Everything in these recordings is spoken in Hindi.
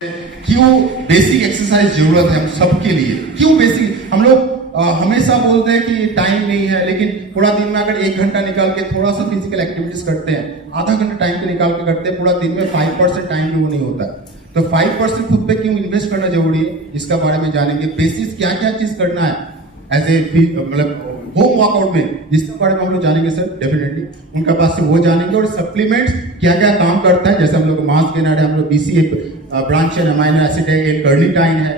क्यों बेसिक एक्सरसाइज जरूरत है हम सबके लिए। क्यों बेसिक, हम लोग हमेशा बोलते हैं कि टाइम नहीं है, लेकिन पूरा दिन में अगर 1 घंटा निकाल के थोड़ा सा फिजिकल एक्टिविटीज करते हैं, आधा घंटा टाइम पे निकाल के करते हैं, पूरा दिन में 5% टाइम भी वो नहीं होता। तो 5% खुद पे क्यों इन्वेस्ट करना जरूरी है, इसका बारे में जानेंगे। बेसिस क्या क्या चीज करना है एज ए मतलब होम वर्कआउट में, जिसके बारे में हम लोग जानेंगे सर डेफिनेटली उनका पास से वो जानेंगे। और सप्लीमेंट्स क्या क्या काम करता है, जैसे हम लोग मास गेनर है, हम लोग BCA ब्रांच है, अमाइनो एसिड है, कार्निटाइन है,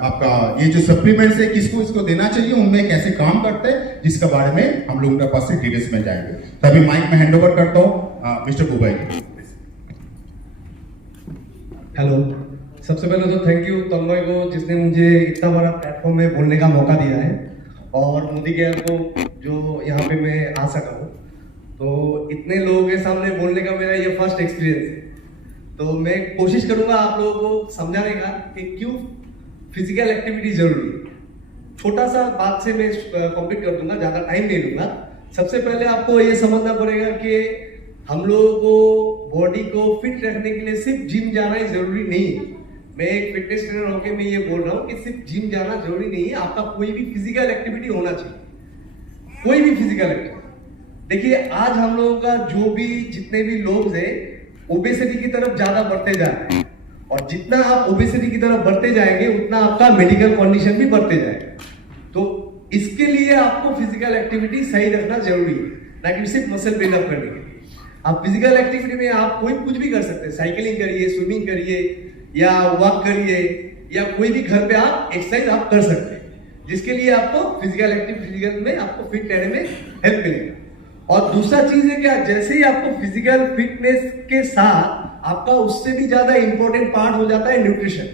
आपका ये जो सप्लीमेंट्स है किसको इसको देना चाहिए, उनमें कैसे काम करते हैं, जिसके बारे में हम लोग उनके पास से डिटेल्स में जाएंगे। तो अभी माइक में हैंड ओवर करता हूँ मिस्टर बुबाई। हेलो, सबसे पहले तो थैंक यू तन्मय को, जिसने मुझे इतना बड़ा प्लेटफॉर्म में बोलने का मौका दिया है, और मोदी केयर को जो यहाँ पे मैं आ सका हूँ। तो इतने लोगों के सामने बोलने का मेरा ये फर्स्ट एक्सपीरियंस है। तो मैं कोशिश करूंगा आप लोगों को समझाने का कि क्यों फिजिकल एक्टिविटी जरूरी है। छोटा सा बात से मैं कंप्लीट कर दूंगा, ज्यादा टाइम नहीं लूंगा। सबसे पहले आपको ये समझना पड़ेगा कि हम लोगों को बॉडी को फिट रखने के लिए सिर्फ जिम जाना ही जरूरी नहीं है। मैं एक फिटनेस ट्रेनर होकर मैं ये बोल रहा हूँ कि सिर्फ जिम जाना जरूरी नहीं है, आपका कोई भी फिजिकल एक्टिविटी होना चाहिए, कोई भी फिजिकल एक्टिविटी। देखिए आज हम लोगों का जो भी जितने भी लोग हैं ओबेसिटी की तरफ ज्यादा बढ़ते जा रहे हैं, और जितना आप ओबेसिटी की तरफ बढ़ते जाएंगे उतना आपका मेडिकल कंडीशन भी बढ़ते जाएगा। तो इसके लिए आपको फिजिकल एक्टिविटी सही रखना जरूरी है, ना कि सिर्फ मसल बिल्डअप करने के लिए। आप फिजिकल एक्टिविटी में आप कोई कुछ भी कर सकते हैं, साइकिलिंग करिए, स्विमिंग करिए, या वॉक करिए, या कोई भी घर पे आप एक्सरसाइज आप कर सकते हैं, जिसके लिए आपको फिजिकल में आपको फिट रहने में हेल्प मिलेगा। और दूसरा चीज है क्या, जैसे ही आपको फिजिकल फिटनेस के साथ आपका उससे भी ज्यादा इंपॉर्टेंट पार्ट हो जाता है न्यूट्रिशन।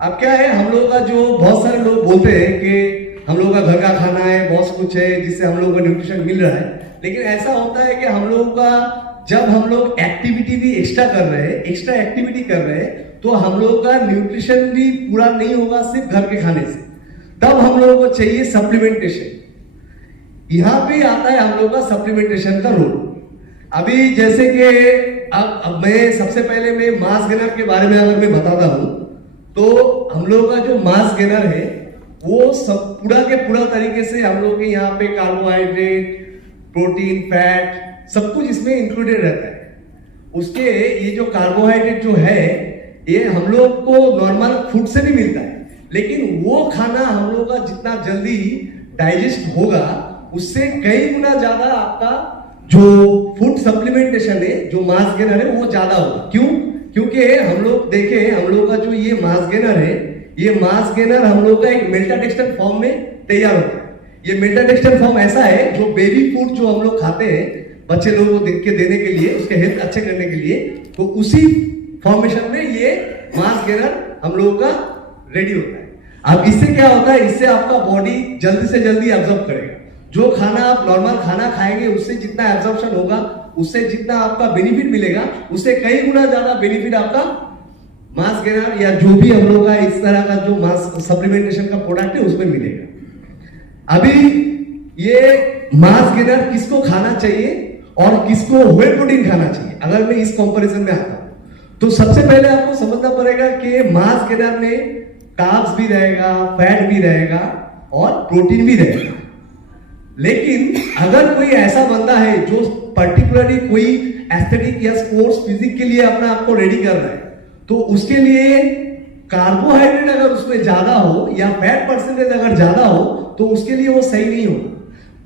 अब क्या है, हम लोगों का जो बहुत सारे लोग बोलते हैं कि हम लोगों का घर का खाना है, बहुत कुछ है जिससे हम लोगों को न्यूट्रिशन मिल रहा है, लेकिन ऐसा होता है कि हम लोगों का जब हम लोग एक्टिविटी भी एक्स्ट्रा कर रहे हैं, एक्स्ट्रा एक्टिविटी कर रहे हैं, तो हम लोगों का न्यूट्रिशन भी पूरा नहीं होगा सिर्फ घर के खाने से। तब हम लोगों को चाहिए सप्लीमेंटेशन। यहां पे आता है हम लोग का सप्लीमेंटेशन का रोल। अभी जैसे कि अब मैं सबसे पहले मैं मास गेनर के बारे में अगर मैं बताता हूं, तो हम लोग का जो मास गेनर है वो सब पूरा के पूरा तरीके से हम लोग के यहाँ पे कार्बोहाइड्रेट, प्रोटीन, फैट सब कुछ इसमें इंक्लूडेड रहता है। उसके ये जो कार्बोहाइड्रेट जो है ये हम लोग को नॉर्मल फूड से भी मिलता है, लेकिन वो खाना हम लोग का जितना जल्दी डाइजेस्ट होगा उससे कई गुना ज्यादा आपका जो फूड सप्लीमेंटेशन है, जो मास गेनर है, वो ज्यादा होगा। क्यों? क्योंकि हम लोग देखें, हम लोग का जो ये मास गेनर है, ये मास गेनर हम लोग का एक मेल्टाटेक्स्टर फॉर्म में तैयार होता है। ये मेल्टाटेक्स्टर फॉर्म ऐसा है जो बेबी फूड जो हम लोग खाते हैं बच्चे लोगों को देने के लिए, उसके हेल्थ अच्छे करने के लिए, तो उसी फॉर्मेशन में ये मास गेनर हम लोगों का रेडी होता है। अब इससे क्या होता है, इससे आपका बॉडी जल्दी से जल्दी एब्जॉर्ब करेगा। जो खाना आप नॉर्मल खाना खाएंगे उससे जितना एब्जॉर्प्शन होगा, उससे जितना आपका बेनिफिट मिलेगा, उससे कई गुना ज्यादा बेनिफिट आपका मास गेनर या जो भी हम लोग का इस तरह का जो मास सप्लीमेंटेशन का प्रोडक्ट है उसमें मिलेगा। अभी ये मास गेनर किसको खाना चाहिए और किसको व्हे प्रोटीन खाना चाहिए, अगर मैं इस कंपैरिजन में आता हूं, तो सबसे पहले आपको समझना पड़ेगा कि मास गेनर में कार्ब्स भी रहेगा, फैट भी रहेगा और प्रोटीन भी रहेगा। लेकिन अगर कोई ऐसा बंदा है जो पर्टिकुलरली कोई एस्थेटिक या स्पोर्ट्स फिजिक के लिए अपना आपको रेडी कर रहा है, तो उसके लिए कार्बोहाइड्रेट अगर उसमें ज्यादा हो या फैट परसेंटेज अगर ज्यादा हो तो उसके लिए वो सही नहीं होगा।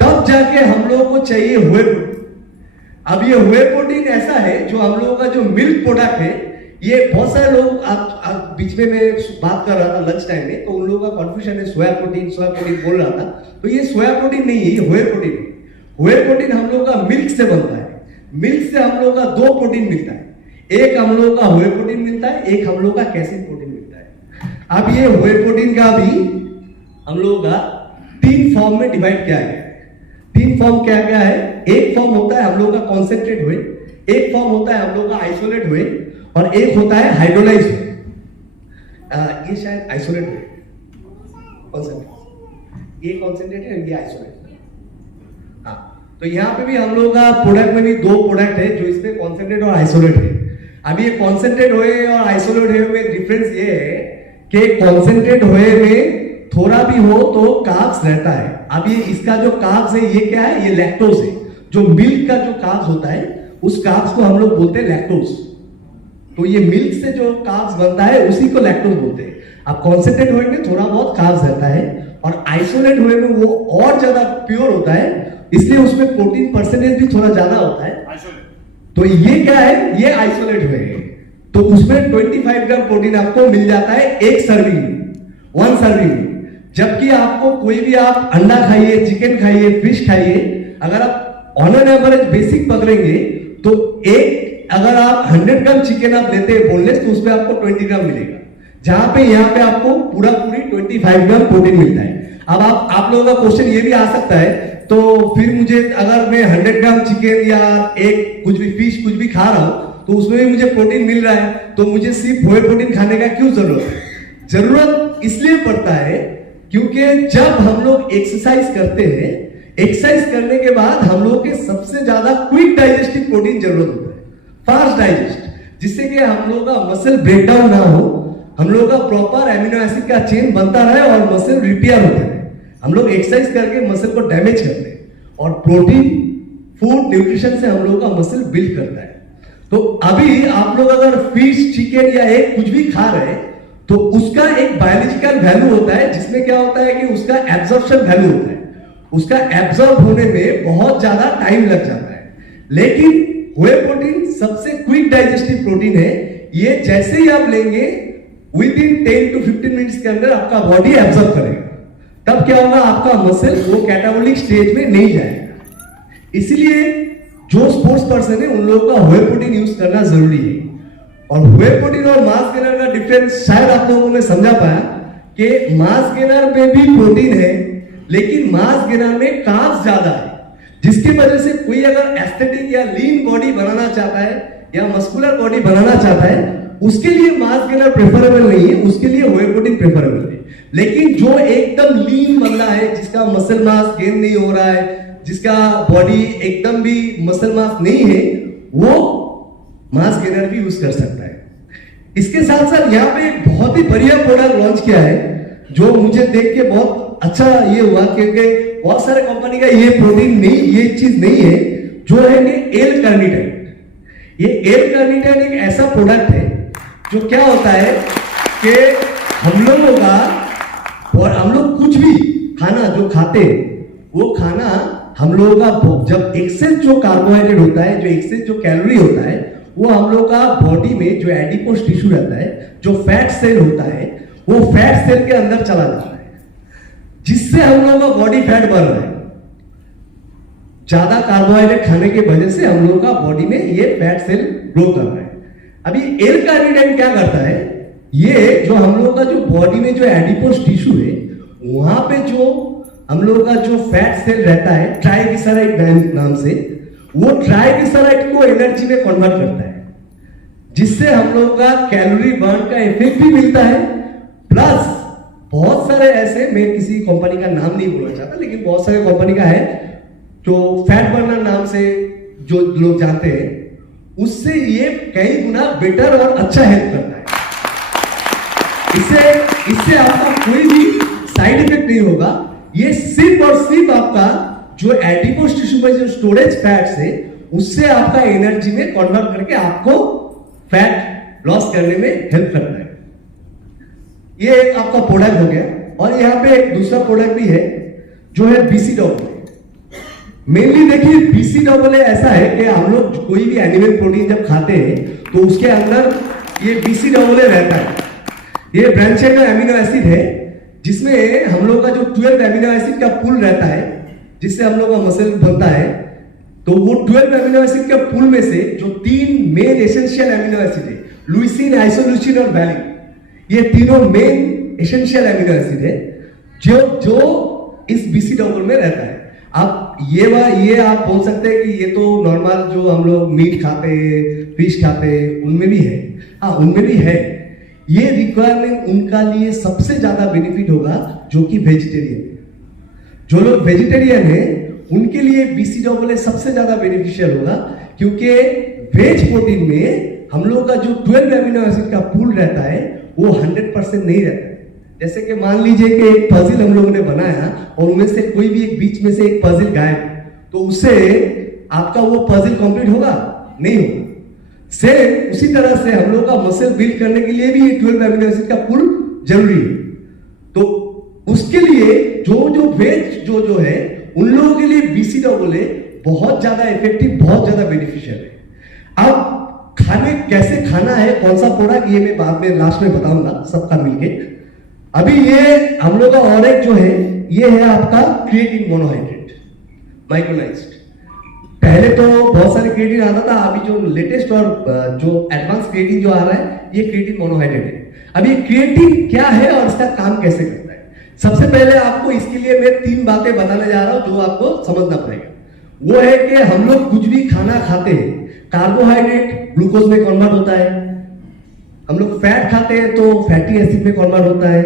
तब जाके हम लोगों को चाहिए व्हे प्रोटीन। अब ये व्हे प्रोटीन ऐसा है जो हम लोगों का जो मिल्क प्रोडक्ट है, ये बहुत सारे लोग आप बीच में मैं बात कर रहा था लंच टाइम में, तो उन लोगों का कंफ्यूजन है सोया प्रोटीन बोल रहा था, तो ये सोया प्रोटीन नहीं है, ये व्हे प्रोटीन है। व्हे प्रोटीन हम लोग का मिल्क से बनता है। मिल्क से हम लोग का 2 प्रोटीन मिलता है, एक हम लोग का व्हे प्रोटीन मिलता है, एक हम लोग का कैसिन प्रोटीन मिलता है। अब ये व्हे प्रोटीन का भी हम लोग का 3 फॉर्म में डिवाइड किया गया है। 3 फॉर्म क्या क्या है, एक फॉर्म होता है हम लोग का कॉन्सेंट्रेट व्हे, एक फॉर्म होता है हम लोग का आइसोलेट व्हे, और एक होता है हाइड्रोलाइज व्हे। ये शायद आइसोलेट व्हे, ये कॉन्सेंट्रेट है, ये आइसोलेट। हाँ, तो यहाँ पे भी हम लोग का प्रोडक्ट में भी 2 प्रोडक्ट है जो इसमें कॉन्सेंट्रेट और आइसोलेट है। अभी ये कॉन्सेंट्रेट हुए और आइसोलेट हुए में डिफरेंस ये है कि कॉन्सेंट्रेट हुए में थोड़ा भी हो तो कार्ब्स रहता है। अब ये इसका जो कार्ब्स है ये क्या है, ये लैक्टोज है। जो मिल्क का जो कार्ब्स होता है उस कार्ब्स को हम लोग बोलते हैं लैक्टोज। तो ये मिल्क से जो कार्ब्स बनता है उसी को लैक्टोज बोलते हैं। अब कॉन्सेंट्रेट हुए में थोड़ा बहुत कार्ब्स रहता है और आइसोलेट हुए में वो और ज्यादा प्योर होता है, इसलिए उसमें प्रोटीन परसेंटेज भी थोड़ा ज्यादा होता है। तो ये क्या है, ये आइसोलेट हुए हैं तो उसमें 25 ग्राम प्रोटीन आपको मिल जाता है एक सर्विंग में, वन सर्विंग में। जबकि आपको कोई भी आप अंडा खाइए, चिकन खाइए, फिश खाइए, अगर आप ऑन एन एवरेज बेसिक पकड़ेंगे तो एक अगर आप 100 ग्राम चिकन आप लेते हैं बोनलेस तो उसमें आपको 20 ग्राम मिलेगा, जहां पे यहाँ पे आपको पूरी 25 ग्राम प्रोटीन मिलता है। अब आप लोगों का क्वेश्चन ये भी आ सकता है, तो फिर मुझे अगर मैं 100 ग्राम चिकन या एक कुछ भी फिश कुछ भी खा रहा हूं तो उसमें भी मुझे प्रोटीन मिल रहा है, तो मुझे सिर्फ व्हे प्रोटीन खाने का क्यों जरूरत है? जरूरत इसलिए पड़ता है क्योंकि जब हम लोग एक्सरसाइज करते हैं, एक्सरसाइज करने के बाद हम लोग के सबसे ज्यादा क्विक डाइजेस्टिव प्रोटीन जरूरत होता है, फास्ट डाइजेस्ट, जिससे कि हम लोग का मसल ब्रेकडाउन ना हो, हम लोग का प्रॉपर एमिनो एसिड का चेन बनता रहे और मसल रिपेयर होते रहे। हम लोग एक्सरसाइज करके मसल को डैमेज करते हैं और प्रोटीन फूड न्यूट्रिशन से हम लोग का मसल बिल्ड करता है। तो अभी आप लोग अगर फिश, चिकन या एक कुछ भी खा रहे हैं तो उसका एक बायोलॉजिकल वैल्यू होता है, जिसमें क्या होता है कि उसका एब्जॉर्प्शन वैल्यू होता है, उसका एब्जॉर्ब होने में बहुत ज्यादा टाइम लग जाता है। लेकिन व्हे प्रोटीन सबसे क्विक डाइजेस्टिव प्रोटीन है, ये जैसे ही आप लेंगे विद इन 10 to 15 मिनट्स के अंदर आपका बॉडी एब्जॉर्ब करेगा। तब क्या होगा, आपका मसल वो कैटाबॉलिक स्टेज में नहीं जाएगा। इसलिए जो स्पोर्ट्स पर्सन है उन लोगों का व्हे प्रोटीन यूज करना जरूरी है। और व्हे प्रोटीन और मास गेनर का डिफरेंस शायद आप लोगों ने समझा पाया कि मास गेनर में भी प्रोटीन है लेकिन मास गेनर में कार्ब्स ज्यादा है, जिसकी वजह से कोई अगर एस्थेटिक या लीन बॉडी बनाना चाहता है या मस्कुलर बॉडी बनाना चाहता है उसके लिए मास गेनर प्रेफरेबल नहीं है, उसके लिए व्हे प्रोटीन प्रेफरेबल है। लेकिन जो एकदम लीन बंदा है, जिसका मसल मास गेन नहीं हो रहा है, जिसका बॉडी एकदम भी मसल मास नहीं है, वो मास गेनर भी यूज कर सकता है। इसके साथ साथ यहाँ पे एक बहुत ही बढ़िया प्रोडक्ट लॉन्च किया है जो मुझे देख के बहुत अच्छा ये हुआ, क्योंकि बहुत सारे कंपनी का ये प्रोटीन नहीं, ये चीज नहीं है, जो है कि एल कार्निटाइन। ये एल कार्निटाइन एक ऐसा प्रोडक्ट है जो क्या होता है कि हम लोगों का और हम लोग कुछ भी खाना जो खाते हैं वो खाना हम लोगों का जब एक्सेस जो कार्बोहाइड्रेट होता है, जो एक्सेस जो कैलोरी होता है, वो हम लोग का बॉडी में जो एडिपोस टिश्यू रहता है, जो फैट सेल होता है, वो फैट सेल के अंदर चला जाता है, जिससे हम लोग का बॉडी फैट बढ़ रहा है। ज्यादा कार्बोहाइड्रेट खाने की वजह से हम लोग का बॉडी में ये फैट सेल ग्रो कर रहा है। अभी एल कार्निटाइन क्या करता है, ये जो हम लोग का जो बॉडी में जो एडिपोस टिश्यू है वहां पे जो हम लोग का जो फैट सेल रहता है ट्राइग्लिसराइड नाम से, वो ट्राइग्लिसराइड को एनर्जी में कन्वर्ट करता है, जिससे हम लोग का कैलोरी बर्न का इफेक्ट भी मिलता है। प्लस बहुत सारे ऐसे, मैं किसी कंपनी का नाम नहीं बोलना चाहता, लेकिन बहुत सारे कंपनी का है जो फैट बर्नर नाम से जो लोग जानते हैं, उससे ये कई गुना बेटर और अच्छा हेल्प करता है। इससे आपका कोई भी साइड इफेक्ट नहीं होगा। ये सिर्फ और सिर्फ आपका जो एडिपोस टिश्यू में जो स्टोरेज फैट्स है उससे आपका एनर्जी में कन्वर्ट करके आपको फैट लॉस करने में हेल्प करता है। ये एक आपका प्रोडक्ट हो गया। और यहाँ पे एक दूसरा प्रोडक्ट भी है जो है BCAA। मेनली देखिए BCAA ऐसा है कि हम लोग कोई भी एनिमल प्रोटीन जब खाते हैं तो उसके अंदर ये BCAA रहता है। ये ब्रांचेड एमिनो एसिड है जिसमें हम लोग का जो 12 एमिनो एसिड का पूल रहता है, जिससे हम लोग का मसल बनता है। तो वो 12 एमिनो एसिड के पूल में से जो 3 मेन एसेंशियल एमिनो एसिड है, लुइसिन, आइसोल्यूसिन और वैलिन, ये तीनों मेन एसेंशियल एमिनो एसिड है जो इस BCAA में रहता है। अब ये आप बोल सकते हैं कि ये तो नॉर्मल जो हम लोग मीट खाते हैं, फिश खाते हैं, उनमें भी है। हाँ, उनमें भी है। ये रिक्वायरमेंट उनका लिए सबसे ज्यादा बेनिफिट होगा जो कि वेजिटेरियन है। जो लोग वेजिटेरियन है उनके लिए BCAA सबसे ज्यादा बेनिफिशियल होगा, क्योंकि वेज प्रोटीन में हम लोगों का जो 12 अमीनो एसिड का पूल रहता है वो 100% नहीं रहता है। जैसे कि मान लीजिए कि एक पजल हम लोगों ने बनाया और उनमें से कोई भी एक बीच में से एक पजल गायब, तो उससे आपका वो पजल कंप्लीट होगा? नहीं होगा। सेम उसी तरह से हम लोगों का मसल बिल्ड करने के लिए भी ये 12 अमीनो एसिड का पूल जरूरी है। तो उसके लिए जो वेज जो है उन लोगों के लिए बीसी डबल ए बहुत ज्यादा इफेक्टिव, बहुत ज्यादा बेनिफिशियल है। अब खाने कैसे खाना है, कौन सा प्रोडक्ट, ये मैं बाद में लास्ट में बताऊंगा सबका मिलके। अभी ये हम लोग का और एक जो है ये है आपका क्रिएटिन मोनोहाइड्रेट माइक्रोनाइज्ड। पहले तो बहुत सारे क्रिएटिन आता था, अभी जो लेटेस्ट और जो एडवांस क्रिएटिन जो आ रहा है ये क्रिएटिन मोनोहाइड्रेट है। अभी क्रिएटिन क्या है और इसका काम कैसे करता है, सबसे पहले आपको इसके लिए मैं 3 बातें बताने जा रहा हूं जो आपको समझना पड़ेगा। वो है कि हम लोग कुछ भी खाना खाते हैं, कार्बोहाइड्रेट ग्लूकोज में कन्वर्ट होता है, हम लोग फैट खाते हैं तो फैटी एसिड में कन्वर्ट होता है,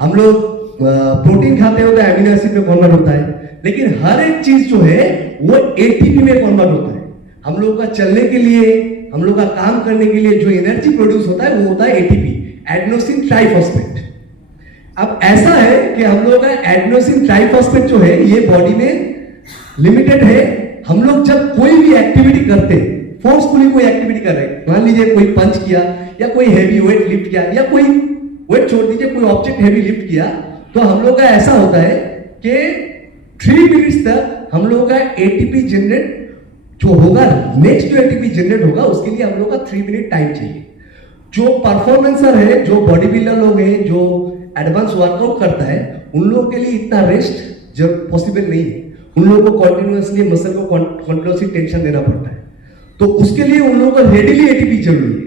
हम लोग प्रोटीन खाते हो तो एमिनो एसिड में कन्वर्ट होता है, लेकिन हर एक चीज जो है वो एटीपी में कन्वर्ट होता है। हम लोग का चलने के लिए, हम लोग का काम करने के लिए जो एनर्जी प्रोड्यूस होता है वो होता है एटीपी, एडेनोसिन ट्राइफॉस्फेट। अब ऐसा है कि हम लोग का एडेनोसिन ट्राइफॉस्फेट जो है ये बॉडी में लिमिटेड है। हम लोग जब कोई भी एक्टिविटी करते हैं, फोर्सफुली कोई एक्टिविटी कर रहे हैं, मान लीजिए कोई पंच किया या कोई हैवी वेट लिफ्ट किया या कोई वेट छोड़ दीजिए कोई ऑब्जेक्ट हैवी लिफ्ट किया, तो हम लोग का ऐसा होता है कि 3 मिनट्स तक हम लोग का एटीपी जनरेट जो होगा, नेक्स्ट जो एटीपी जनरेट होगा उसके लिए हम लोग का 3 मिनट टाइम चाहिए। जो परफॉर्मेंसर है, जो बॉडी बिल्डर लोग हैं, जो एडवांस वर्कआउट करता है, उन लोगों के लिए इतना रेस्ट जब पॉसिबल नहीं है। उन लोगों को कंटिन्यूअसली मसल को कंटिन्यूअसली टेंशन देना पड़ता है, तो उसके लिए उन लोगों को रेडिली एटीपी जरूरी है।